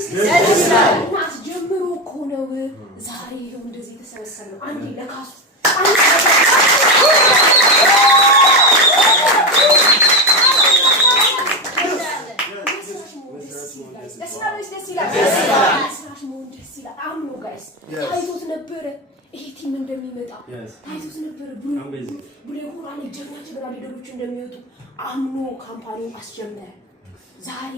ናስ ጀምሮ እኮ ነው ዛሬ ይሄው እንደዚህ ተሰበሰበ አንዴ ለካሱ ታይቶት ነበረ ይሄ ቲም እንደሚመጣ ታይቶት ነበረ ብሎ ቁርአን ጀግና ሊደሮች እንደሚወጡ አምኖ ካምፓኒውን አስጀመረ ዛሬ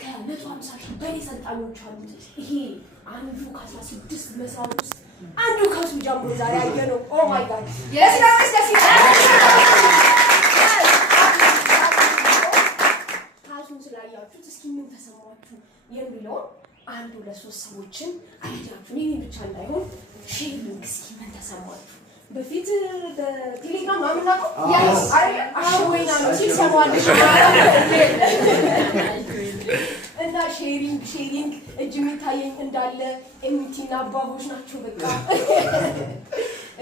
ከ150 ሺህ በላይ ሰልጣኞች አሉት ይሄ አንዱ ከ16 መስራት ውስጥ አንዱ ካሱ ጃምቦ ዛሬ አየነው ኦ ማይ ጋድ ካሱን ስላያችሁት እስኪ ምን ተሰማችሁ የሚለው አንዱ ለሶስት ሰዎችን አይታችሁ እኔ ብቻ እንዳይሆን ሼሪንግ እስኪ ምን ተሰማችሁ በፊት በቴሌግራም አምናቀው ያስ አሽወይና ነው ሲሰማልሽ እና ሼሪንግ እጅ የሚታየኝ እንዳለ ኤሚቲና አባቦች ናቸው በቃ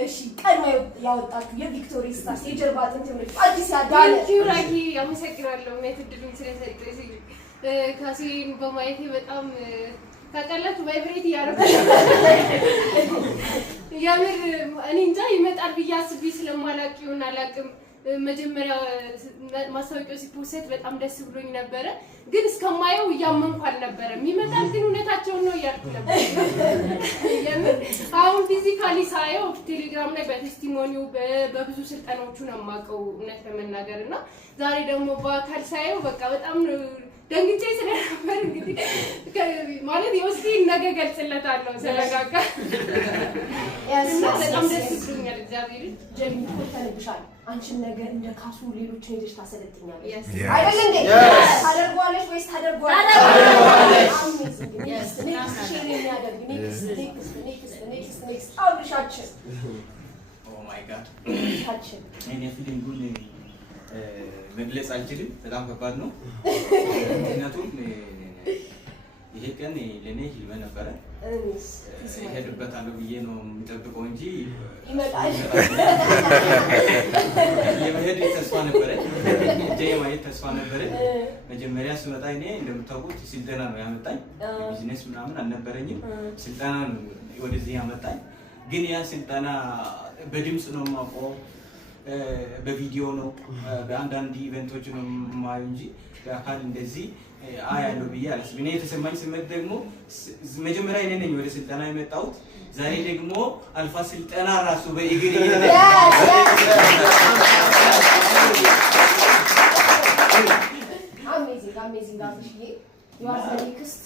እሺ ቀድማ ያወጣችሁ የቪክቶሪ ስታርስ የጀርባ አጥንት ነው አዲስ ያዳለ ኪራኪ አመሰግናለሁ የትድሉን ስለሰጠኝ ካሴን በማየቴ በጣም ታቀላችሁ ቫይብሬት ያረጋል ያምር እኔ እንጃ ይመጣል በያስቢ ስለማላቂውና አላቅም መጀመሪያ ማስታወቂያው ሲፖስት በጣም ደስ ብሎኝ ነበር ግን እስከማየው ያመንኩ አልነበረም ይመጣል ግን እውነታቸው ነው ያልኩ ነበር ያምር አሁን ፊዚካሊ ሳየው ቴሌግራም ላይ በቴስቲሞኒው በብዙ ስልጠናዎቹ ነው ማቀው እውነት ለመናገርና ዛሬ ደግሞ በአካል ሳየው በቃ በጣም ደንግጬ ስለነበር እንግዲህ ማለት የውስጤ ነገር ገልጽለታለሁ ስለጋጋ በጣም ደስ ብሎኛል እግዚአብሔር ጀሚል ተልብሻል አንቺን ነገር እንደ ካሱ ሌሎች ሄደሽ ታሰለጥኛለሽ አይደል እንዴ ታደርጓለሽ ወይስ ታደርጓለሽ ኔክስት አውርሻችን ኦ ማይ ጋድ እኔ ፊሊንጉን መግለጽ አልችልም በጣም ከባድ ነው ምክንያቱም ይሄ ቀን ለኔ ህልም ነበረ ሄድበታለሁ ብዬ ነው የምጠብቀው እንጂ ይመጣል የመሄድ ተስፋ ነበረ የማየት ተስፋ ነበረ መጀመሪያ ስመጣ እኔ እንደምታውቁት ስልጠና ነው ያመጣኝ ቢዝነስ ምናምን አልነበረኝም ስልጠና ነው ወደዚህ ያመጣኝ ግን ያ ስልጠና በድምጽ ነው የማውቀው በቪዲዮ ነው በአንዳንድ ኢቨንቶች ነው ማየው እንጂ በአካል እንደዚህ አያለው ብዬ አላስብም እኔ የተሰማኝ ስሜት ደግሞ መጀመሪያ እኔ ነኝ ወደ ስልጠና የመጣሁት ዛሬ ደግሞ አልፋ ስልጠና ራሱ በእግር አሜዚንግ አሜዚንግ አብሽዬ you are the next